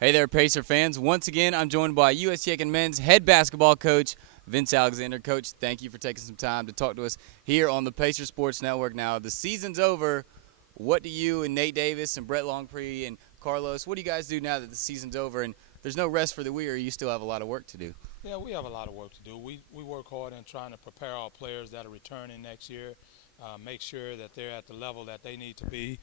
Hey there, Pacer fans. Once again, I'm joined by USC Aiken men's head basketball coach, Vince Alexander. Coach, thank you for taking some time to talk to us here on the Pacer Sports Network. Now, the season's over. What do you and Nate Davis and Brett Longpre and Carlos, what do you guys do now that the season's over and there's no rest for the weary? You still have a lot of work to do. Yeah, we have a lot of work to do. We work hard in trying to prepare our players that are returning next year, make sure that they're at the level that they need to be,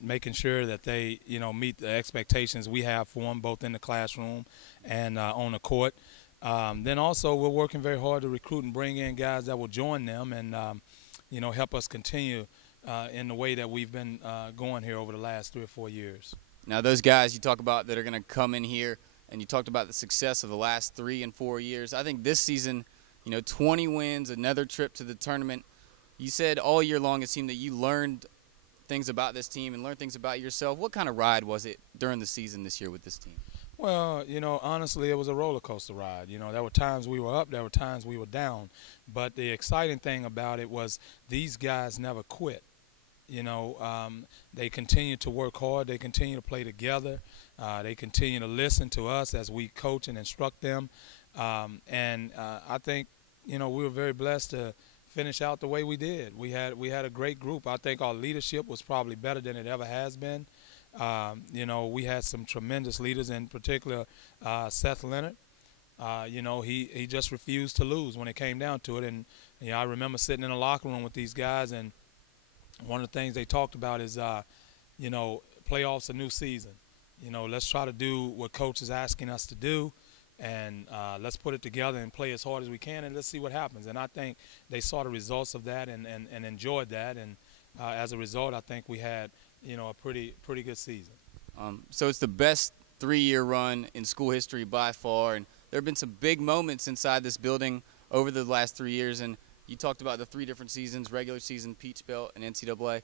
making sure that they, meet the expectations we have for them, both in the classroom and on the court. Then also we're working very hard to recruit and bring in guys that will join them and, help us continue in the way that we've been going here over the last 3 or 4 years. Now, those guys you talk about that are going to come in here, and you talked about the success of the last 3 and 4 years. I think this season, 20 wins, another trip to the tournament. You said all year long it seemed that you learned things about this team and learned things about yourself. What kind of ride was it during the season this year with this team? Well, honestly, it was a roller coaster ride. There were times we were up, there were times we were down. But the exciting thing about it was these guys never quit. They continue to work hard. They continue to play together. They continue to listen to us as we coach and instruct them. I think, we were very blessed to finish out the way we did. We had a great group. I think our leadership was probably better than it ever has been. We had some tremendous leaders, in particular Seth Leonard. He just refused to lose when it came down to it. And I remember sitting in the locker room with these guys, and one of the things they talked about is, playoffs, a new season. Let's try to do what coach is asking us to do, and let's put it together and play as hard as we can, and let's see what happens. And I think they saw the results of that and enjoyed that. And as a result, I think we had, a pretty good season. So it's the best 3-year run in school history by far, and there have been some big moments inside this building over the last 3 years. And you talked about the 3 different seasons: regular season, Peach Belt, and NCAA.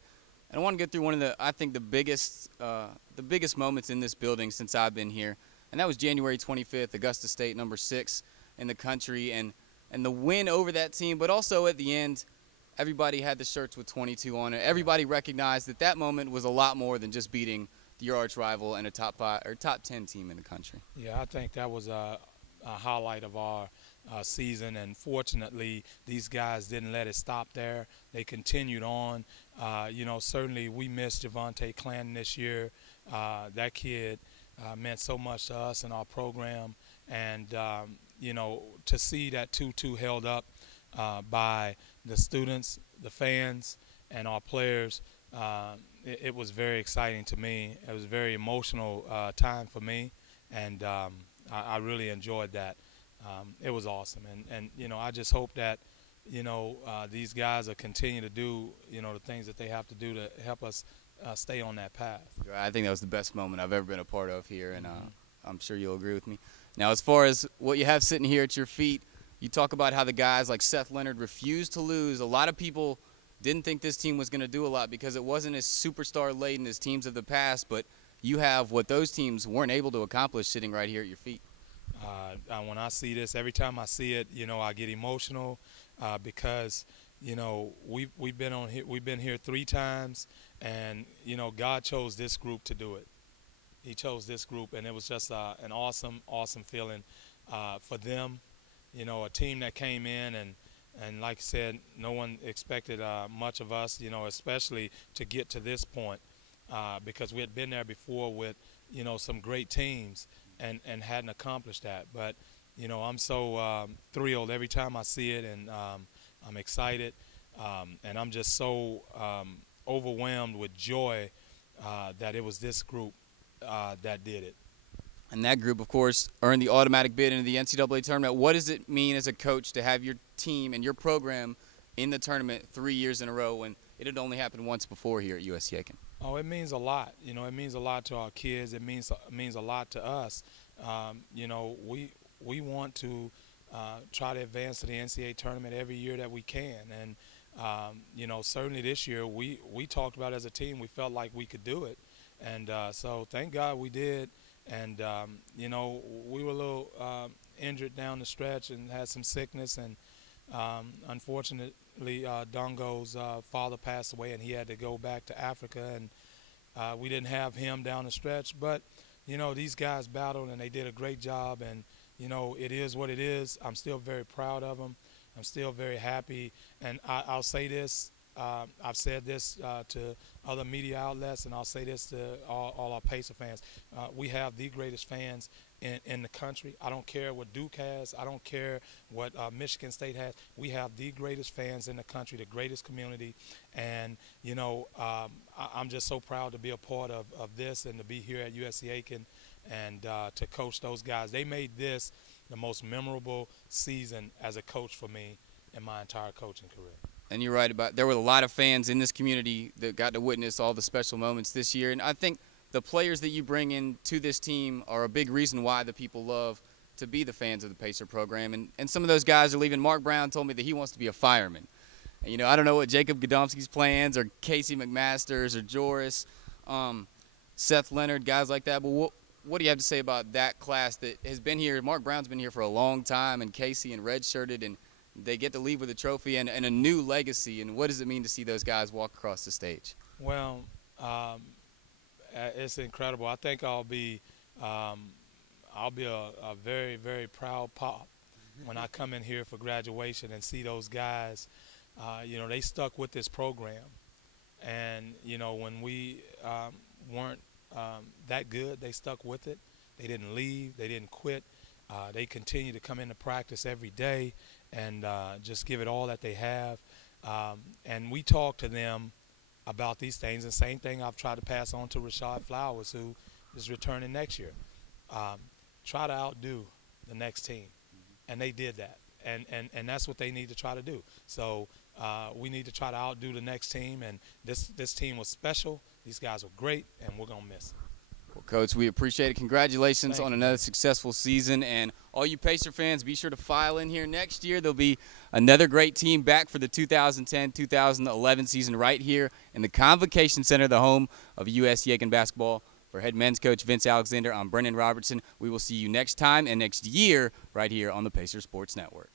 And I want to get through one of the biggest moments in this building since I've been here, and that was January 25th, Augusta State, number 6 in the country, and the win over that team. But also at the end, everybody had the shirts with 22 on it. Everybody recognized that that moment was a lot more than just beating your arch rival and a top 5 or top 10 team in the country. Yeah, I think that was a highlight of our season, and fortunately these guys didn't let it stop there. They continued on. Certainly we missed Javante Clanton this year. That kid meant so much to us and our program, and to see that 2-2 held up by the students, the fans, and our players, it was very exciting to me. It was a very emotional time for me, and I really enjoyed that. It was awesome, and I just hope that these guys will continue to do the things that they have to do to help us stay on that path. I think that was the best moment I've ever been a part of here, and I'm sure you'll agree with me. Now, as far as what you have sitting here at your feet, you talk about how the guys like Seth Leonard refused to lose. A lot of people didn't think this team was going to do a lot because it wasn't as superstar-laden as teams of the past, but you have what those teams weren't able to accomplish sitting right here at your feet. When I see this, every time I see it, I get emotional because we've been here 3 times, and God chose this group to do it. He chose this group, and it was just an awesome feeling for them. A team that came in and like I said, no one expected much of us, especially to get to this point because we had been there before with some great teams. And hadn't accomplished that. But, I'm so thrilled every time I see it, and I'm excited, and I'm just so overwhelmed with joy that it was this group that did it. And that group, of course, earned the automatic bid into the NCAA tournament. What does it mean as a coach to have your team and your program in the tournament 3 years in a row when it had only happened once before here at USC Aiken? Oh, it means a lot. It means a lot to our kids. It means a lot to us. We want to try to advance to the NCAA tournament every year that we can. And, certainly this year we talked about as a team, we felt like we could do it. And so thank God we did. And, we were a little injured down the stretch and had some sickness. And unfortunately, Dongo's father passed away, and he had to go back to Africa. And we didn't have him down the stretch. But, you know, these guys battled and they did a great job, and, you know, it is what it is. I'm still very proud of them. I'm still very happy, and I'll say this. I've said this to other media outlets, and I'll say this to all our Pacer fans. We have the greatest fans in the country. I don't care what Duke has. I don't care what Michigan State has. We have the greatest fans in the country, the greatest community. And, you know, I'm just so proud to be a part of this and to be here at USC Aiken and to coach those guys. They made this the most memorable season as a coach for me in my entire coaching career. And you're right about there were a lot of fans in this community that got to witness all the special moments this year. And I think the players that you bring in to this team are a big reason why the people love to be the fans of the Pacer program. And some of those guys are leaving. Mark Brown told me that he wants to be a fireman. And, you know, I don't know what Jacob Godomski's plans or Casey McMaster's or Joris, Seth Leonard, guys like that. But what do you have to say about that class that has been here? Mark Brown's been here for a long time, and Casey and redshirted, and they get to leave with a trophy and a new legacy. And what does it mean to see those guys walk across the stage? Well, it's incredible. I think I'll be a very, very proud pop when I come in here for graduation and see those guys. You know, they stuck with this program. And, you know, when we weren't that good, they stuck with it. They didn't leave. They didn't quit. They continue to come into practice every day and just give it all that they have. And we talk to them about these things. And same thing I've tried to pass on to Rashad Flowers, who is returning next year. Try to outdo the next team. And they did that. And that's what they need to try to do. So we need to try to outdo the next team. And this team was special. These guys were great, and we're going to miss them. Well, Coach, we appreciate it. Congratulations on another successful season. And all you Pacer fans, be sure to file in here next year. There'll be another great team back for the 2010-2011 season right here in the Convocation Center, the home of USC Aiken basketball. For head men's coach Vince Alexander, I'm Brennan Robertson. We will see you next time and next year right here on the Pacer Sports Network.